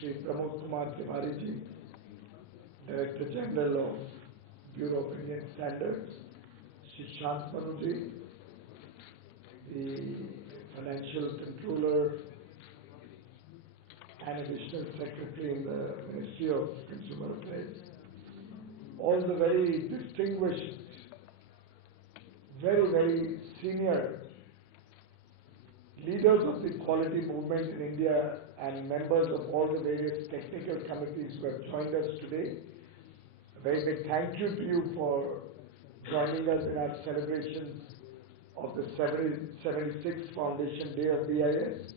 Shri Pramod Kumar Tiwari ji, Director General of Bureau of Indian Standards, Shri Shant Manu ji, the Financial Controller and Additional Secretary in the Ministry of Consumer Affairs, all the very distinguished, very senior leaders of the quality movement in India and members of all the various technical committees who have joined us today. A very big thank you to you for joining us in our celebrations of the 76th Foundation Day of BIS.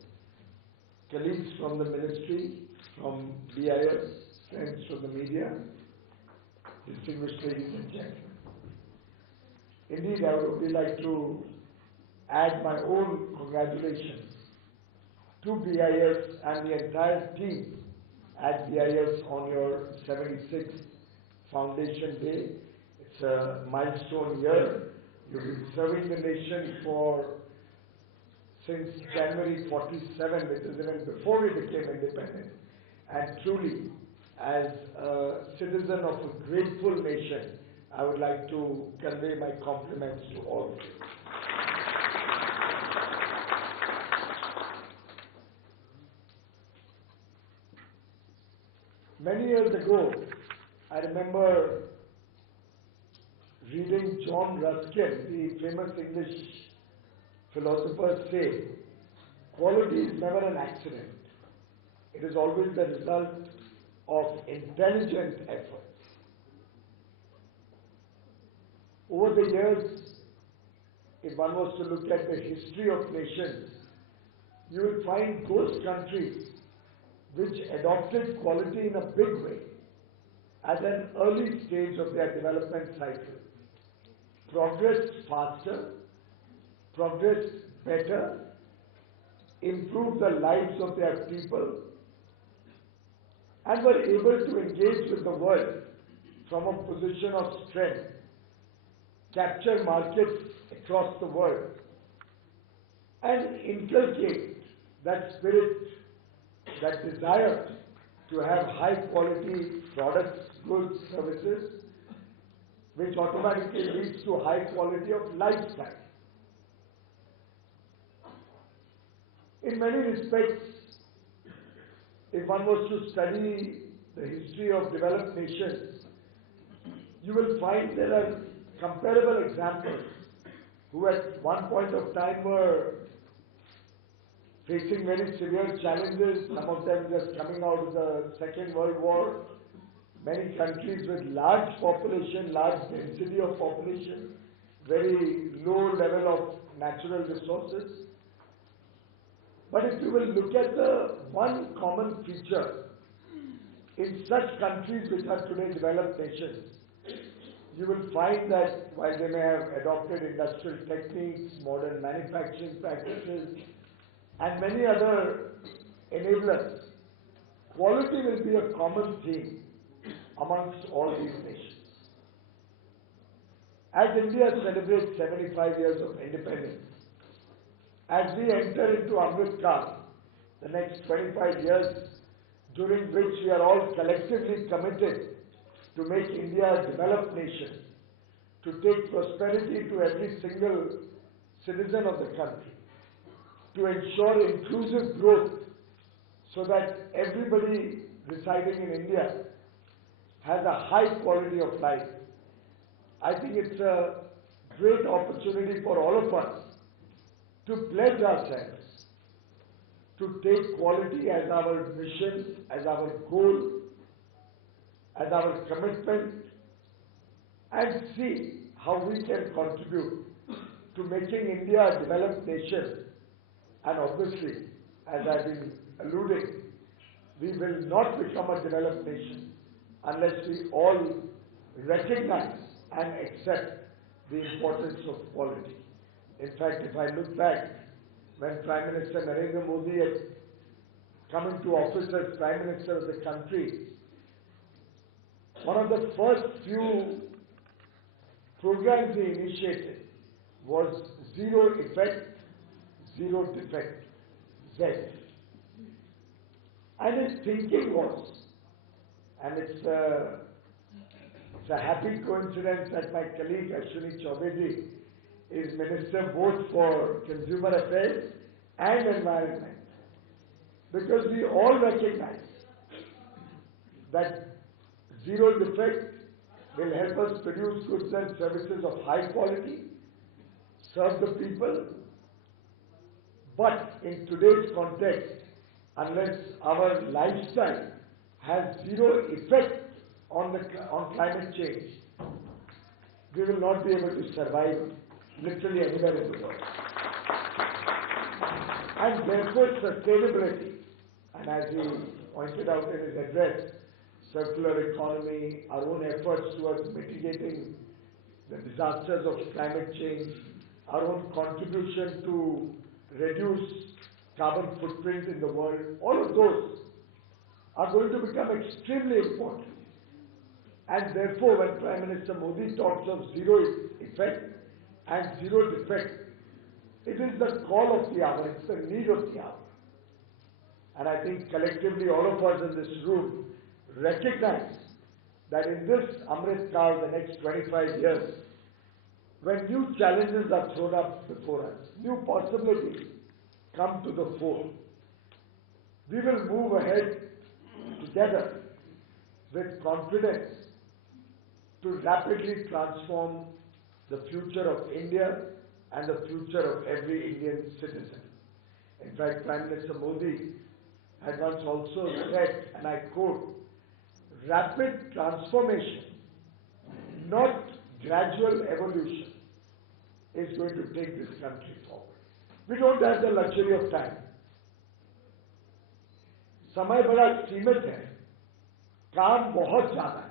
Colleagues from the ministry, from BIS, friends from the media, distinguished ladies and gentlemen. Indeed, I would really like to add my own congratulations to BIS and the entire team at BIS on your 76th Foundation Day. It's a milestone year. You've been serving the nation since January 47, which is even before we became independent. And truly, as a citizen of a grateful nation, I would like to convey my compliments to all of you. Many years ago, I remember reading John Ruskin, the famous English philosopher, say, quality is never an accident. It is always the result of intelligent effort. Over the years, if one was to look at the history of nations, you will find those countries which adopted quality in a big way at an early stage of their development cycle, progressed faster, progressed better, improved the lives of their people, and were able to engage with the world from a position of strength, capture markets across the world, and inculcate that spirit, that desire to have high quality products, goods, services, which automatically leads to high quality of lifestyle. In many respects, if one was to study the history of developed nations, you will find there are comparable examples who at one point of time were facing very severe challenges, some of them just coming out of the Second World War, many countries with large population, large density of population, very low level of natural resources. But if you will look at the one common feature in such countries which are today developed nations, you will find that while they may have adopted industrial techniques, modern manufacturing practices, and many other enablers, quality will be a common theme amongst all these nations. As India celebrates 75 years of independence, as we enter into Amrit Kaal, the next 25 years, during which we are all collectively committed to make India a developed nation, to take prosperity to every single citizen of the country, to ensure inclusive growth so that everybody residing in India has a high quality of life. I think it's a great opportunity for all of us to pledge ourselves to take quality as our mission, as our goal, as our commitment, and see how we can contribute to making India a developed nation. And obviously, as I've been alluding, we will not become a developed nation unless we all recognize and accept the importance of quality. In fact, if I look back, when Prime Minister Narendra Modi had come into office as Prime Minister of the country, one of the first few programs he initiated was Zero Effect, Zero Defect, Z. And it thinking was, and it's a happy coincidence that my colleague Ashwini Chaubey is Minister both for Consumer Affairs and Environment, because we all recognize that zero defect will help us produce goods and services of high quality, serve the people, but in today's context, unless our lifestyle has zero effect on climate change, we will not be able to survive literally anywhere in the world. And therefore sustainability, and as he pointed out in his address, circular economy, our own efforts towards mitigating the disasters of climate change, our own contribution to reduce carbon footprint in the world, all of those are going to become extremely important. And therefore, when Prime Minister Modi talks of zero effect and zero defect, it is the call of the hour, it's the need of the hour. And I think collectively all of us in this room recognize that in this Amrit Kal, the next 25 years, when new challenges are thrown up before us, new possibilities come to the fore, we will move ahead together with confidence to rapidly transform the future of India and the future of every Indian citizen. In fact, Prime Minister Modi had once also said, and I quote, "Rapid transformation, not gradual evolution, is going to take this country forward." We don't have the luxury of time. समय बड़ा सीमित है, काम बहुत ज़्यादा है,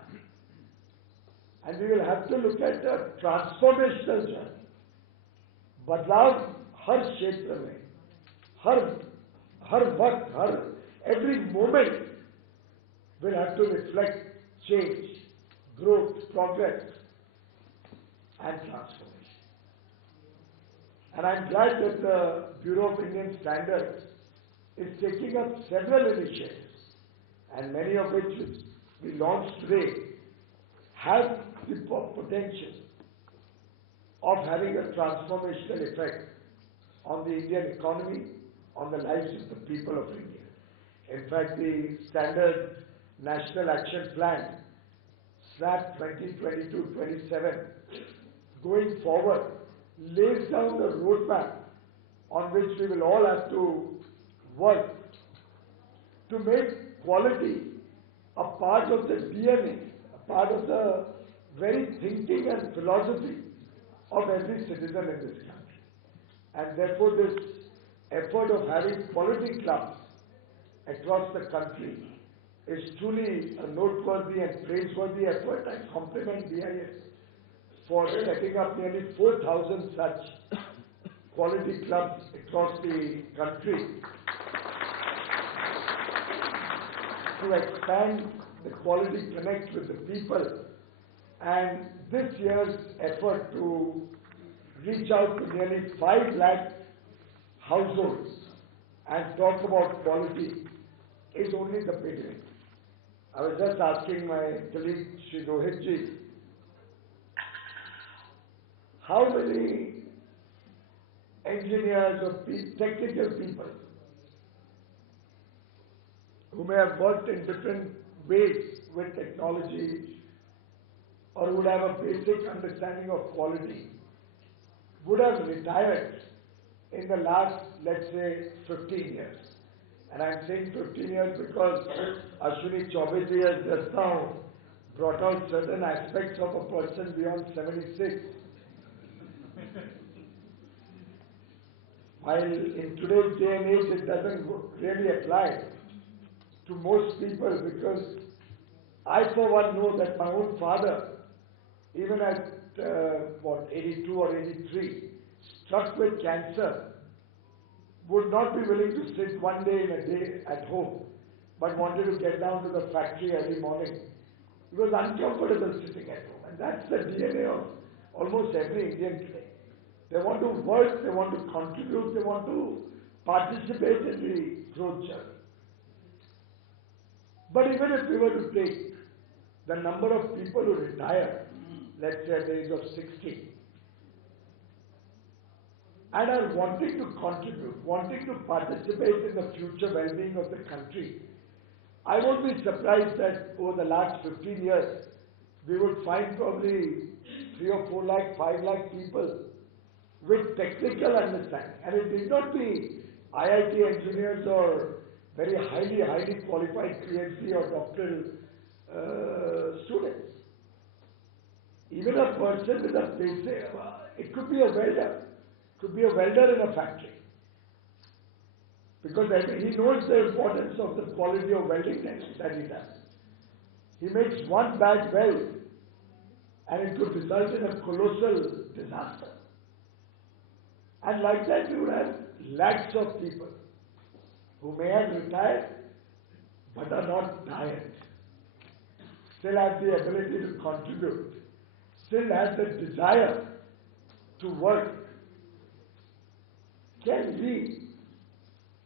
and we will have to look at a transformational journey. बदलाव हर क्षेत्र में, हर वक्त, every moment will have to reflect change, growth, progress, and transformation. And I'm glad that the Bureau of Indian Standards is taking up several initiatives, and many of which we launched today have the potential of having a transformational effect on the Indian economy, on the lives of the people of India. In fact, the Standard National Action Plan, SNAP 2022-27, going forward, lays down the roadmap on which we will all have to work to make quality a part of the DNA, a part of the very thinking and philosophy of every citizen in this country. And therefore this effort of having quality clubs across the country is truly a noteworthy and praiseworthy effort. I compliment BIS for setting up nearly 4,000 such quality clubs across the country to expand the quality connect with the people, and this year's effort to reach out to nearly 5 lakh households and talk about quality is only the beginning. I was just asking my colleague Shri Rohit ji, how many engineers or technical people who may have worked in different ways with technology or would have a basic understanding of quality would have retired in the last, let's say, 15 years. And I'm saying 15 years because Ashwini Chaubey has just now brought out certain aspects of a person beyond 76. While in today's day and age it doesn't really apply to most people, because I for one know that my own father, even at 82 or 83, struck with cancer, would not be willing to sit one day in a day at home, but wanted to get down to the factory every morning. He was uncomfortable sitting at home, and that's the DNA of almost every Indian today. They want to work, they want to contribute, they want to participate in the growth journey. But even if we were to take the number of people who retire, let's say at the age of 60, and are wanting to contribute, wanting to participate in the future well-being of the country, I won't be surprised that over the last 15 years, we would find probably 3 or 4 lakh, 5 lakh people with technical understanding. And it need not be IIT engineers or very highly qualified PhD or doctoral students. Even a person with a basic, it could be a welder. Could be a welder in a factory. Because he knows the importance of the quality of welding that he does. He makes one bad weld and it could result in a colossal disaster. And like that you would have lakhs of people who may have retired but are not tired, still have the ability to contribute, still have the desire to work. Can we,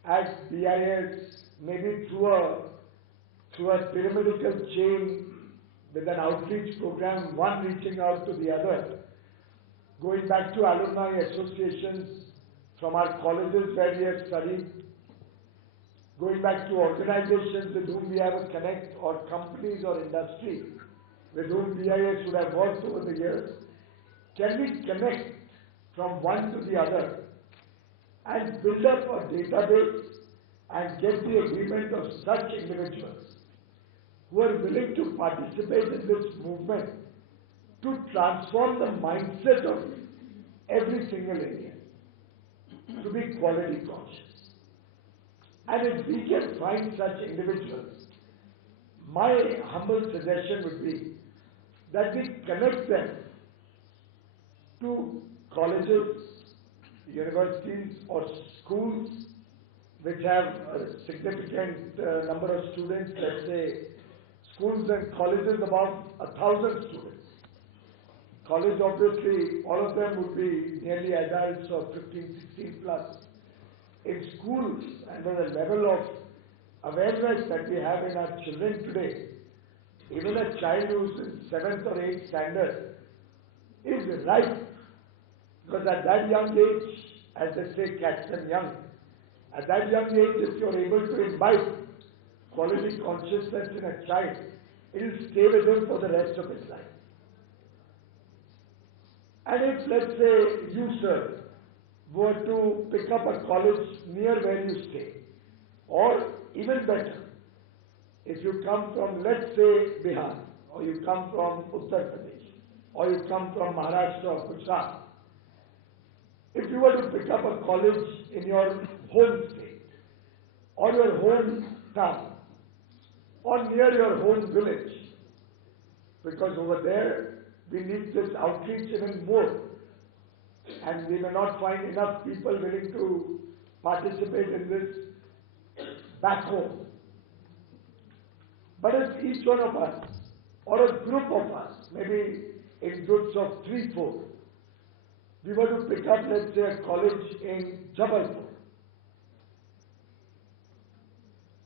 as BIS, maybe through a pyramidical chain with an outreach program, one reaching out to the other, going back to alumni associations from our colleges where we have studied, going back to organizations with whom we have a connect, or companies or industry with whom BIS would have worked over the years, can we connect from one to the other and build up a database and get the agreement of such individuals who are willing to participate in this movement to transform the mindset of every single Indian to be quality conscious. And if we can find such individuals, my humble suggestion would be that we connect them to colleges, universities or schools which have a significant number of students, let's say schools and colleges about 1,000 students. College obviously, all of them would be nearly adults or 15, 16 plus. In schools, and with the level of awareness that we have in our children today, even a child who's in 7th or 8th standard is ripe. Because at that young age, as they say, catch them young, at that young age, if you're able to imbibe quality consciousness in a child, it will stay with him for the rest of his life. And if, let's say, you, sir, were to pick up a college near where you stay, or even better, if you come from, let's say, Bihar, or you come from Uttar Pradesh, or you come from Maharashtra or Gujarat, if you were to pick up a college in your home state, or your home town, or near your home village, because over there we need this outreach even more, and we may not find enough people willing to participate in this back home. But if each one of us, or a group of us, maybe in groups of 3, 4, we were to pick up, let's say, a college in Jabalpur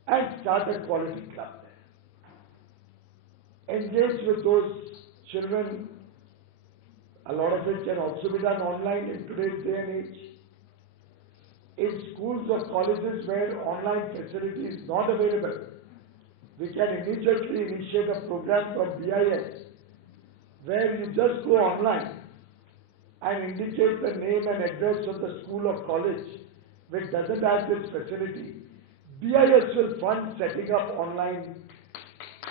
and start a quality club there. Engage with those children, a lot of it can also be done online in today's day and age. In schools or colleges where online facility is not available, we can immediately initiate a program from BIS where you just go online and indicate the name and address of the school or college which doesn't have this facility. BIS will fund setting up online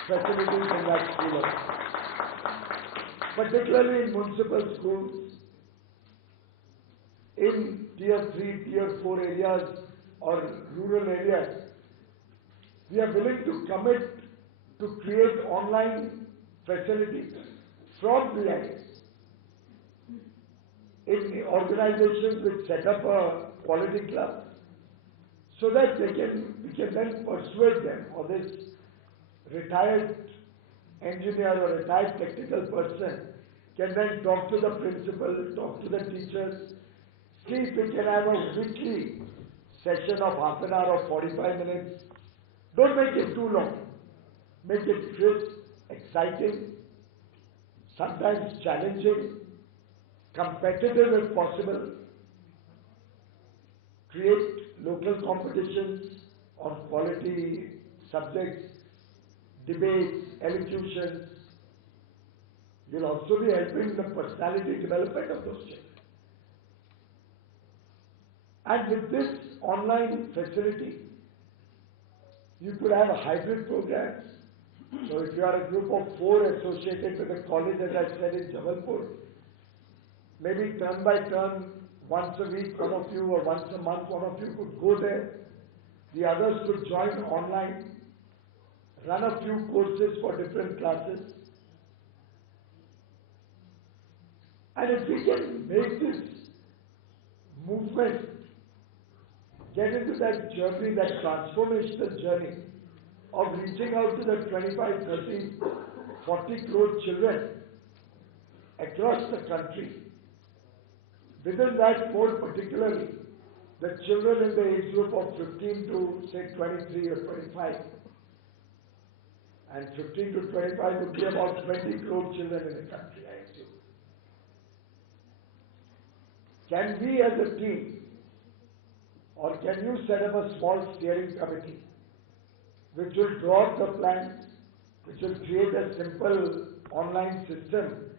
facilities in that school, particularly in municipal schools, in tier 3, tier 4 areas or rural areas. We are willing to commit to create online facilities from BIS. In organizations which set up a quality club, so that we can then persuade them, or this retired engineer or retired technical person can then talk to the principal, talk to the teachers, see if we can have a weekly session of half an hour or 45 minutes. Don't make it too long. make it crisp, exciting, sometimes challenging, competitive if possible, create local competitions on quality subjects, debates, elocutions. You'll also be helping the personality development of those children. And with this online facility, you could have hybrid programs. So if you are a group of 4 associated with a college, as I said in Jabalpur, maybe turn by turn, once a week one of you or once a month one of you could go there. The others could join online, run a few courses for different classes. And if we can make this movement get into that journey, that transformational journey of reaching out to the 25, 30, 40 crore children across the country. Within that, more particularly, the children in the age group of 15 to say 23 or 25. And 15 to 25 would be about 20 crore children in the country, I assume. Can we as a team, or can you set up a small steering committee which will draw up the plans, which will create a simple online system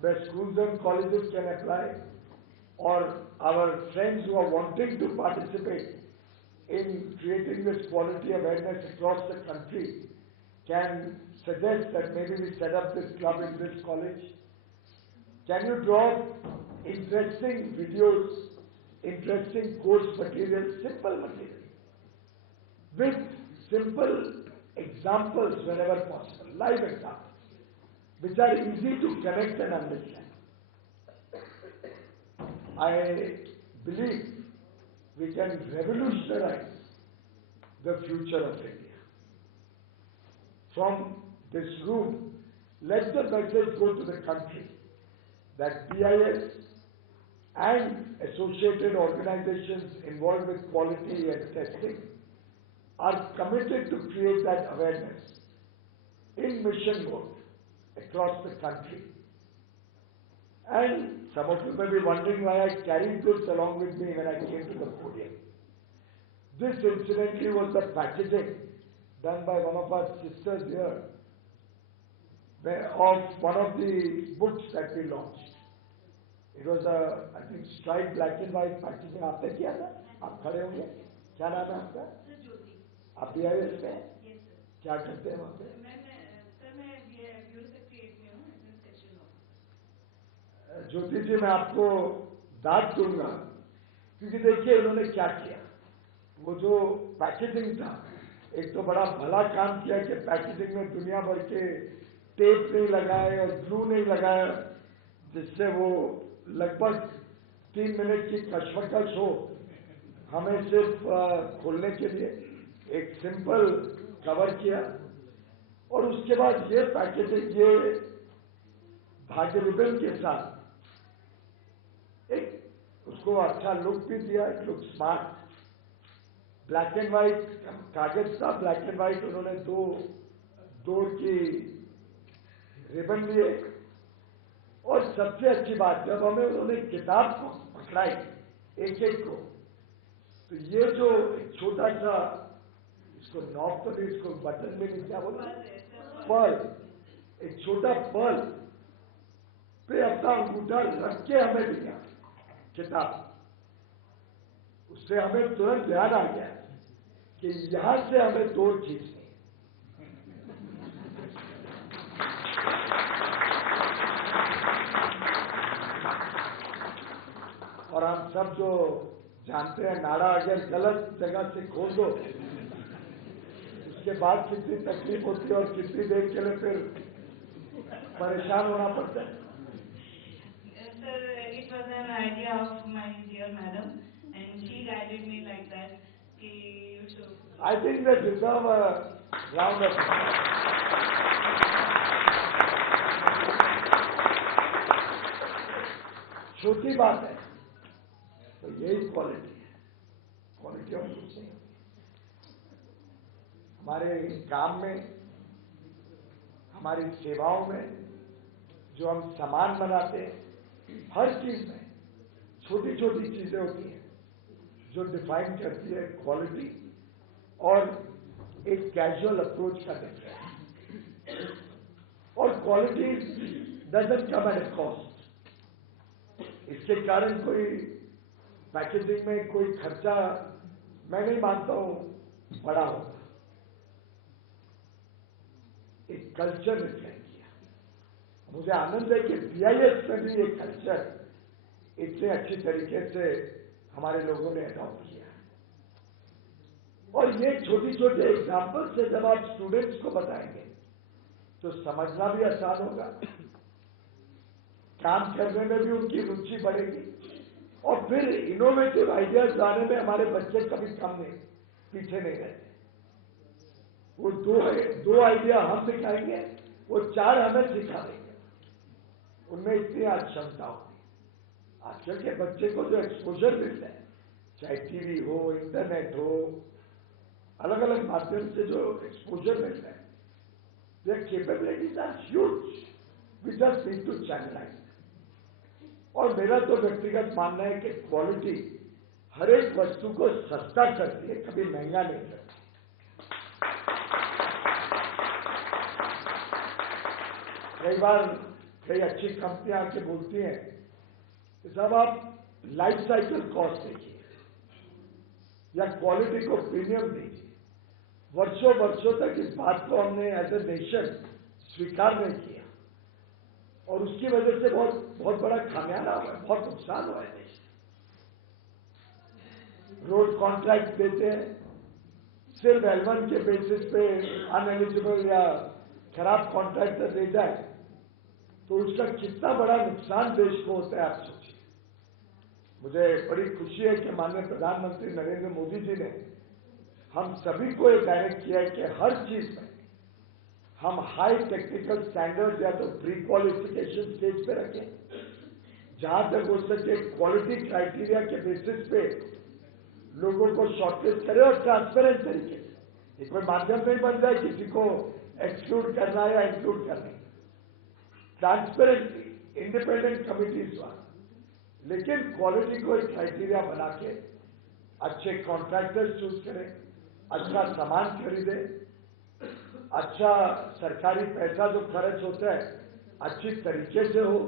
where schools and colleges can apply, or our friends who are wanting to participate in creating this quality awareness across the country can suggest that maybe we set up this club in this college? Can you draw interesting videos, interesting course material, simple material, with simple examples whenever possible, live examples, which are easy to connect and understand? I believe we can revolutionize the future of India. From this room, let the message go to the country that BIS and associated organizations involved with quality and testing are committed to create that awareness in mission mode across the country. And some of you may be wondering why I carried this along with me when I came to the podium. This incidentally was the packaging done by one of our sisters here of one of the books that we launched. It was a, I think, striped black and white packaging. आपने किया था? आप खड़े होंगे? क्या नाम है आपका? ज्योति. आप BIS में? Yes sir. क्या करते हैं वहाँ पे? मैं ब्यूरो सेक्रेटरी में हूँ, एडमिनिस्ट्रेशन में. ज्योति जी, मैं आपको दाद दूंगा क्योंकि देखिए इन्होंने क्या किया. वो जो पैकेजिंग था, एक तो बड़ा भला काम किया कि पैकेजिंग में दुनिया भर के टेप नहीं लगाए और ग्लू नहीं लगाया, जिससे वो लगभग 3 मिनट की कशमकश हो. हमें सिर्फ खोलने के लिए एक सिंपल कवर किया और उसके बाद ये पैकेजिंग, ये भाग्य रिबन के साथ एक उसको अच्छा लुक भी दिया, एक look smart. Black and white कागज था, ब्लैक एंड व्हाइट उन्होंने 2 की रिबन लिए. और सबसे अच्छी बात, जब हमें उन्होंने किताब को पकड़ाई एक एक को, तो ये जो एक छोटा सा, इसको नॉब तो नहीं, इसको बटन में नहीं, क्या बोला, पर्ल, एक छोटा पर्ल पे अपना अंगूठा रख के हमें दिया किताब. उससे हमें तुरंत ध्यान आ गया कि यहां से हमें दौड़ खींचनी. और हम सब जो जानते हैं, नाड़ा अगर गलत जगह से खोल दो, उसके बाद कितनी तकलीफ होती है और कितनी देर के लिए फिर परेशान होना पड़ता है. Sir, it was an idea of my dear madam, and she guided me like that. You should. I think they deserve a round of applause. छोटी बात है, तो यही क्वालिटी है. क्वालिटी और कुछ नहीं. हमारे काम में हमारी सेवाओं में, जो हम सामान बनाते हैं, हर चीज में छोटी छोटी चीजें होती हैं जो डिफाइन करती है क्वालिटी और एक कैजुअल अप्रोच का डिफरेंस। और quality doesn't come at a cost. इसके कारण कोई पैकेजिंग में कोई खर्चा मैं नहीं मानता हूं बड़ा होगा। एक कल्चर रिफ्लेक्ट किया। मुझे आनंद है कि BIS में भी ये कल्चर इतने अच्छी तरीके से हमारे लोगों ने अडॉप्ट किया। और ये छोटी छोटे एग्जाम्पल से जब आप स्टूडेंट्स को बताएंगे तो समझना भी आसान होगा, काम करने में भी उनकी रुचि बढ़ेगी, और फिर इनोवेटिव आइडियाज लाने में हमारे बच्चे कभी कम नहीं, पीछे नहीं रहते। वो दो आइडिया हम दिखाएंगे, वो 4 हमें सिखा देंगे। उनमें इतनी आज क्षमता होती। आजकल के बच्चे को जो एक्सपोजर मिलता है, चाहे टीवी हो, इंटरनेट हो, अलग अलग माध्यम से जो एक्सपोजर मिलता है, their capabilities are huge. We just need to channelize. और मेरा तो व्यक्तिगत मानना है कि क्वालिटी हर एक वस्तु को सस्ता करती है, कभी महंगा नहीं करती। कई बार कई अच्छी कंपनियां आके बोलती हैं कि साहब आप लाइफ साइकिल कॉस्ट देखिए या क्वालिटी को प्रीमियम दीजिए। वर्षों वर्षों तक इस बात को हमने एज ए नेशन स्वीकार नहीं किया, और उसकी वजह से बहुत बड़ा खामियाजा हुआ है, बहुत नुकसान हुआ है देश। रोड कॉन्ट्रैक्ट देते हैं, सिर्फ L1 के बेसिस पे अनएलिजिबल या खराब कॉन्ट्रैक्टर देता है, तो उसका कितना बड़ा नुकसान देश को होता है आप सोचिए। मुझे बड़ी खुशी है कि माननीय प्रधानमंत्री नरेंद्र मोदी जी ने हम सभी को ये डायरेक्ट किया है कि हर चीज में हम हाई टेक्निकल स्टैंडर्ड या तो प्री क्वालिफिकेशन स्टेज पे रखें, जहां तक हो सके क्वालिटी क्राइटेरिया के बेसिस पे लोगों को शॉर्टलिस्ट करें, और ट्रांसपेरेंट तरीके से। एक कोई माध्यम नहीं बन जाए किसी को एक्सक्लूड करना या इंक्लूड करना। ट्रांसपेरेंटली इंडिपेंडेंट कमिटीज द्वारा, लेकिन क्वालिटी को एक क्राइटेरिया बना के अच्छे कॉन्ट्रैक्टर्स चूज करें, अच्छा सामान खरीदे, अच्छा सरकारी पैसा जो खर्च होता है अच्छी तरीके से हो,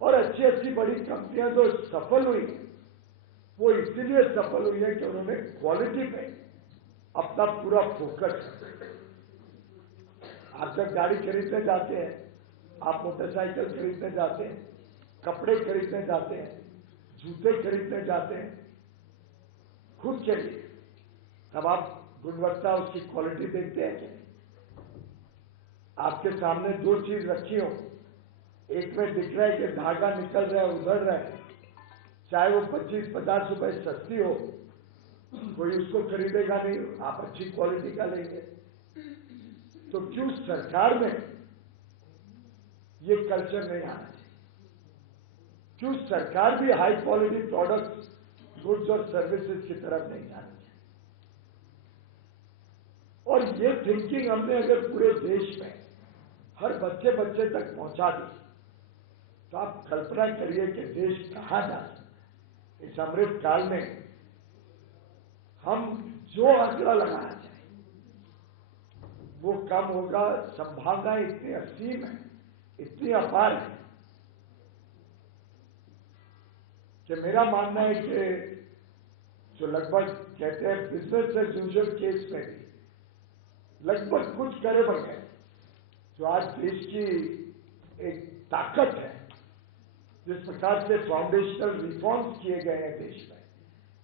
और अच्छी अच्छी बड़ी कंपनियां जो सफल हुई वो इसीलिए सफल हुई है कि उन्होंने क्वालिटी पे अपना पूरा फोकस। आप जब गाड़ी खरीदने जाते हैं, आप मोटरसाइकिल खरीदने जाते हैं, कपड़े खरीदने जाते हैं, जूते खरीदने जाते हैं, खुद चलिए, तब आप गुणवत्ता उसकी क्वालिटी देखते हैं क्या? आपके सामने 2 चीज रखी हो, एक में दिख रहा है कि धागा निकल रहा है, उधर रहा है, चाहे वो 25-50 रुपए सस्ती हो, कोई उसको खरीदेगा नहीं, आप अच्छी क्वालिटी का लेंगे। तो क्यों सरकार में ये कल्चर नहीं आना चाहिए? क्यों सरकार भी हाई क्वालिटी प्रोडक्ट्स, गुड्स और सर्विसेज की तरफ नहीं जाना चाहिए? और ये थिंकिंग हमने अगर पूरे देश में हर बच्चे बच्चे तक पहुंचा दी, तो आप कल्पना करिए कि देश कहां जा सकता है। इस अमृत काल में हम जो आंकड़ा लगाना चाहें वो कम होगा। संभावनाएं इतनी असीम है, इतनी अपार है, कि मेरा मानना है कि जो लगभग कहते हैं बिजनेस एज यूजुअल केस में भी लगभग कुछ करे बगैर जो आज देश की एक ताकत है, जिस प्रकार से फाउंडेशनल रिफॉर्म्स किए गए हैं देश में,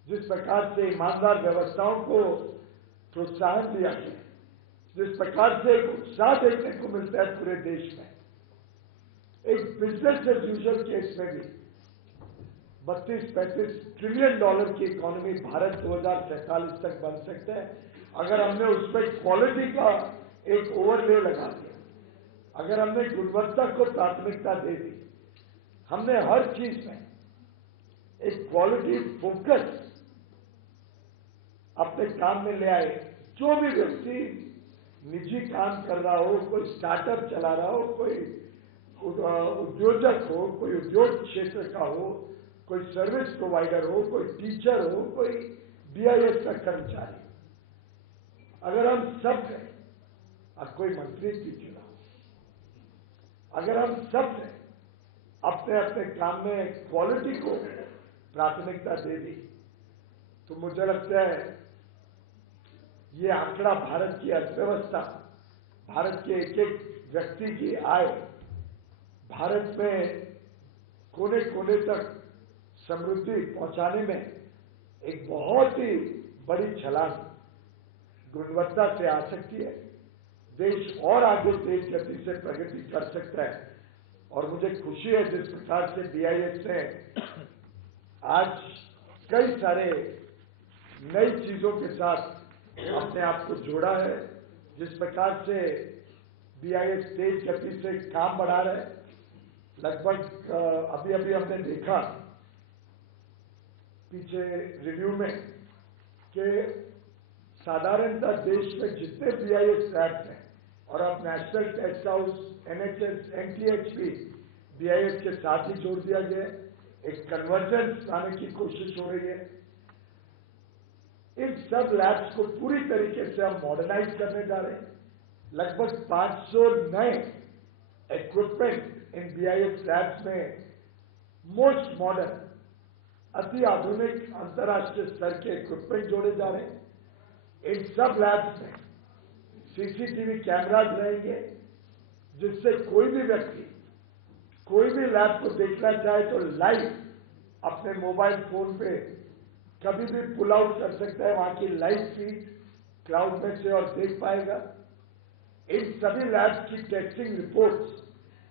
जिस प्रकार से ईमानदार व्यवस्थाओं को प्रोत्साहन दिया गया, जिस प्रकार से एक उत्साह देखने को मिलता है पूरे देश में, एक बिजनेस एज यूजुअल केस में भी 32-35 ट्रिलियन डॉलर की इकोनॉमी भारत 2047 तक बन सकता है, अगर हमने उसमें क्वालिटी का एक ओवरले लगा दिया, अगर हमने गुणवत्ता को प्राथमिकता दे दी, हमने हर चीज में एक क्वालिटी फोकस अपने काम में ले आए। जो भी व्यक्ति निजी काम कर रहा हो, कोई स्टार्टअप चला रहा हो, कोई उद्योजक हो, कोई उद्योग क्षेत्र का हो, कोई सर्विस प्रोवाइडर हो, कोई टीचर हो, कोई BIS का कर्मचारी, अगर हम सब हैं, अब कोई मंत्री की चुना, अगर हम सब हैं अपने अपने काम में क्वालिटी को प्राथमिकता दे दी, तो मुझे लगता है ये आंकड़ा भारत की अर्थव्यवस्था, भारत के एक एक व्यक्ति की आय, भारत में कोने कोने तक समृद्धि पहुंचाने में एक बहुत ही बड़ी छलांग गुणवत्ता से आ सकती है। देश और आगे तेज गति से प्रगति कर सकता है। और मुझे खुशी है जिस प्रकार से BIS ने आज कई सारे नई चीजों के साथ अपने आप को जोड़ा है, जिस प्रकार से BIS तेज गति से काम बढ़ा रहा है। लगभग अभी अभी हमने देखा पीछे रिव्यू में कि साधारणतः देश में जितने BIS लैब्स हैं, और अब नेशनल टेक्सटाइल्स, NHS, NTH भी BIS के साथ ही जोड़ दिया गया है। एक कन्वर्जेंस लाने की कोशिश हो रही है। इन सब लैब्स को पूरी तरीके से हम मॉडर्नाइज करने जा रहे हैं। लगभग 500 नए इक्विपमेंट इन BIS लैब्स में मोस्ट मॉडर्न, अति आधुनिक अंतर्राष्ट्रीय स्तर के इक्विपमेंट जोड़े जा रहे हैं। इन सब लैब्स में CCTV कैमराज रहेंगे, जिससे कोई भी व्यक्ति कोई भी लैब को देखना चाहे तो लाइव अपने मोबाइल फोन पे कभी भी पुल आउट कर सकता है, वहां की लाइव फीड क्लाउड में से और देख पाएगा। इन सभी लैब्स की टेस्टिंग रिपोर्ट्स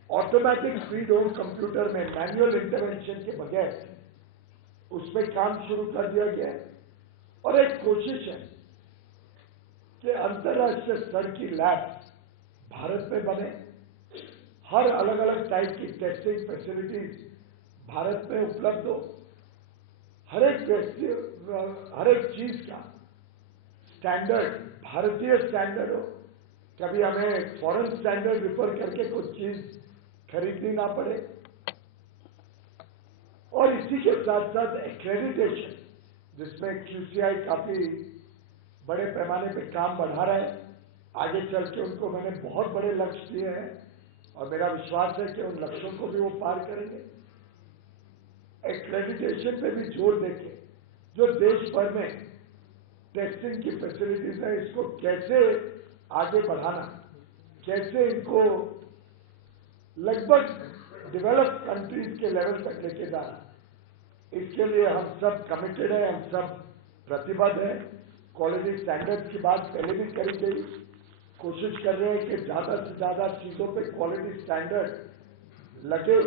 ऑटोमेटिक फीड हो कंप्यूटर में, मैनुअल इंटरवेंशन के बगैर उसमें काम शुरू कर दिया गया है। और एक कोशिश है कि अंतर्राष्ट्रीय स्तर की लैब्स भारत में बने, हर अलग अलग टाइप की टेस्टिंग फैसिलिटीज भारत में उपलब्ध हो, हर एक चीज का स्टैंडर्ड भारतीय स्टैंडर्ड हो। कभी हमें फॉरेन स्टैंडर्ड रिफर करके कुछ चीज खरीदनी ना पड़े। और इसी के साथ साथ एक्रेडिटेशन, जिसमें QCI काफी बड़े पैमाने पे काम बढ़ा रहा है। आगे चल के उनको मैंने बहुत बड़े लक्ष्य दिए हैं और मेरा विश्वास है कि उन लक्ष्यों को भी वो पार करेंगे। एक्रेडिटेशन पे भी जोर देके जो देश भर में टेस्टिंग की फैसिलिटीज है, इसको कैसे आगे बढ़ाना, कैसे इनको लगभग डेवलप्ड कंट्रीज के लेवल तक लेके जाना, इसके लिए हम सब कमिटेड हैं, हम सब प्रतिबद्ध हैं। क्वालिटी स्टैंडर्ड्स की बात पहले भी करी गई, कोशिश कर रहे हैं कि ज्यादा से ज्यादा चीजों पे क्वालिटी स्टैंडर्ड लगे।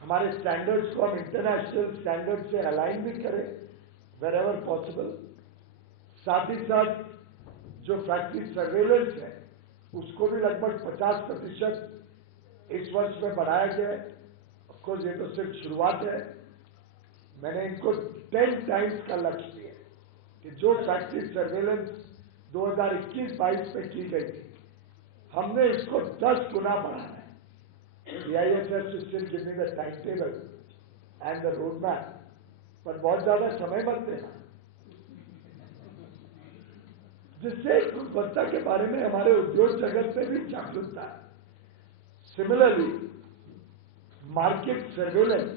हमारे स्टैंडर्ड्स को हम इंटरनेशनल स्टैंडर्ड से अलाइन भी करें वेर एवर पॉसिबल। साथ ही साथ जो फैक्ट्री सर्वेलेंस है उसको भी लगभग 50% इस वर्ष में बढ़ाया गया है। ऑफकोर्स ये तो सिर्फ शुरुआत है। मैंने इनको 10 टाइम्स का लक्ष्य दिया कि जो फैक्ट्री सर्वेलेंस 2021-22 में की गई थी, हमने इसको 10 गुना बढ़ाना है। BIS has to still give me the timetable and the roadmap, पर बहुत ज्यादा समय मत देना, जिससे गुणवत्ता के बारे में हमारे उद्योग जगत में भी जागरूकता है। सिमिलरली मार्केट सर्वेलेंस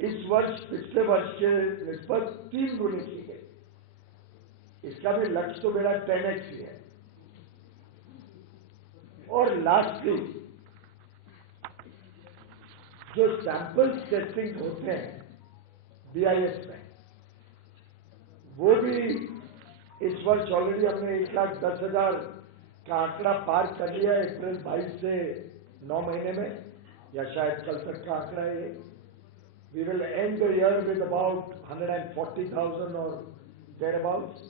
इस वर्ष पिछले वर्ष के निस्बत 3 गुनी की गई। इसका भी लक्ष्य तो मेरा 10x ही है। और लास्टली जो सैंपल्स टेस्टिंग होते हैं BIS में, वो भी इस वर्ष ऑलरेडी हमने 1,10,000 का आंकड़ा पार कर लिया है। अप्रैल 22 से 9 महीने में, या शायद कल तक का आंकड़ा है। We will end the year with about 140,000 और thereabouts।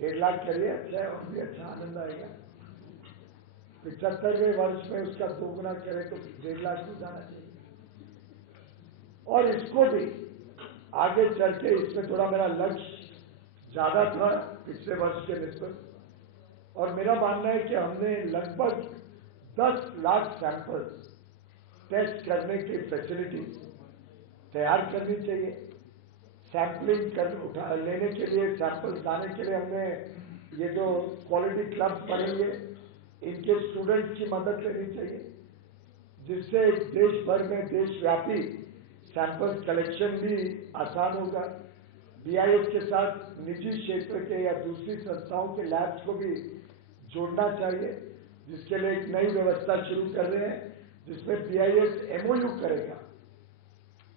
1.5 लाख करिए, अच्छा और भी अच्छा आनंद आएगा। 75वें वर्ष में उसका 2 गुना करें तो 1.5 लाख हो जाना चाहिए। और इसको भी आगे चल के, इसमें थोड़ा मेरा लक्ष्य ज्यादा था पिछले वर्ष के निस्बत, और मेरा मानना है कि हमने लगभग 10 लाख सैंपल्स टेस्ट करने की फैसिलिटी तैयार करनी चाहिए। सैंपलिंग लेने के लिए, सैंपल्स लाने के लिए हमने ये जो क्वालिटी क्लब बनेंगे, इनके स्टूडेंट्स की मदद लेनी चाहिए, जिससे देश भर में देशव्यापी सैंपल कलेक्शन भी आसान होगा। BIS के साथ निजी क्षेत्र के या दूसरी संस्थाओं के लैब्स को भी जोड़ना चाहिए, जिसके लिए एक नई व्यवस्था शुरू कर रहे हैं, जिसमें BIS MOU करेगा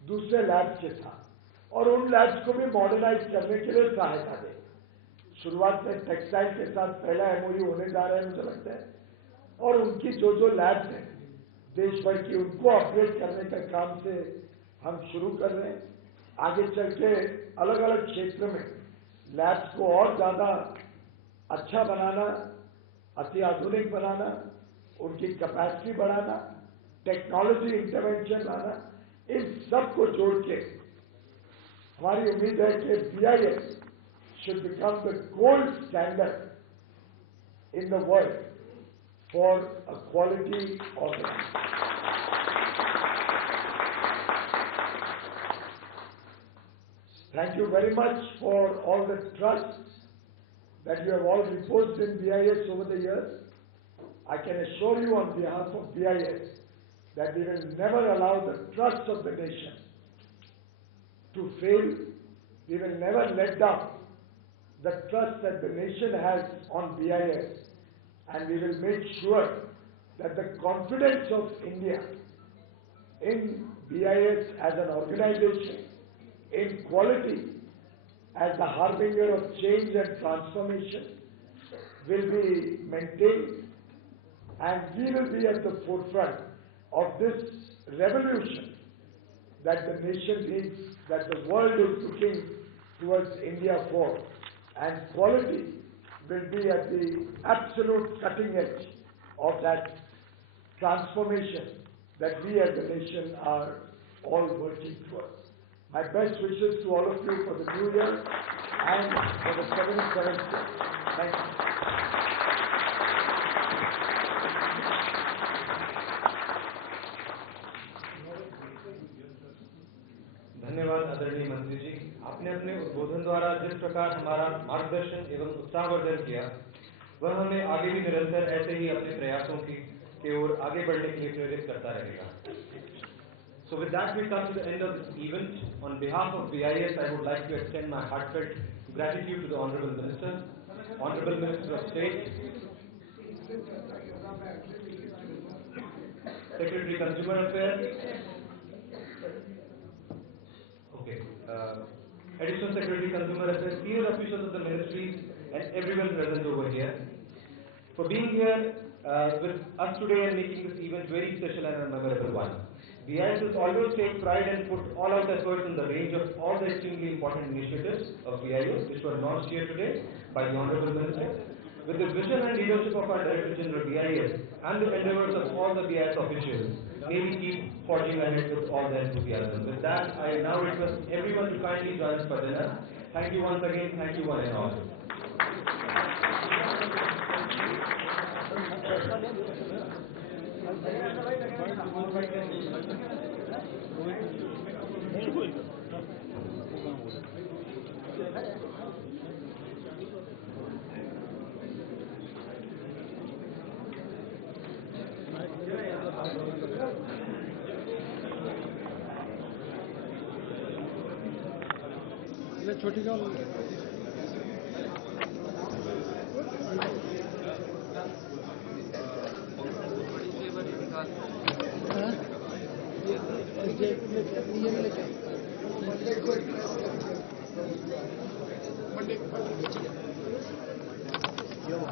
दूसरे लैब्स के साथ और उन लैब्स को भी मॉडर्नाइज करने के लिए सहायता देगा। शुरुआत में टेक्सटाइल के साथ पहला MOU होने जा रहा है मुझे लगता है, और उनकी जो लैब्स हैं देश भर की, उनको अपग्रेड करने का काम से हम शुरू कर रहे हैं। आगे चल के अलग अलग क्षेत्र में लैब्स को और ज्यादा अच्छा बनाना, अति आधुनिक बनाना, उनकी कैपेसिटी बढ़ाना, टेक्नोलॉजी इंटरवेंशन लाना, इन सब को जोड़ के हमारी उम्मीद है कि BIS should become the gold standard in the world for a quality organization. Thank you very much for all the trust that you have all reposed in BIS over the years. I can assure you on behalf of BIS that we will never allow the trust of the nation to fail. We will never let down the trust that the nation has on BIS, and we will make sure that the confidence of India in BIS as an organization, in quality as the harbinger of change and transformation will be maintained, and we will be at the forefront of this revolution that the nation needs, that the world is looking towards India for, and quality will be at the absolute cutting edge of that transformation that we as a nation are all working towards. My best wishes to all of you for the new year and for the 77th year. Thank you. धन्यवाद आदरणीय मंत्री जी। आपने अपने उद्बोधन द्वारा जिस प्रकार हमारा मार्गदर्शन एवं उत्साहवर्धन किया, वह हमें आगे भी निरंतर ऐसे ही अपने प्रयासों की ओर आगे बढ़ने के लिए प्रेरित करता रहेगा। So with that we come to the end of this event. On behalf of BIS, I would like to extend my heartfelt gratitude to the Honorable Minister, Honorable Minister of State, Secretary Consumer Affairs, Additional Secretary Consumer Affairs, senior officials of the ministries, and everyone present over here, for being here with us today and making this event very special and a memorable one. BIS has always taken pride and put all out efforts in the range of all the extremely important initiatives of BIS, which were launched here today by the Honorable Minister. With the vision and leadership of our Director General BIS and the endeavors of all the BIS officials, may we keep forging ahead with all their enthusiasm. With that, I now request everyone to kindly join us for dinner. Thank you once again. Thank you one and all. छोटी का ये लेके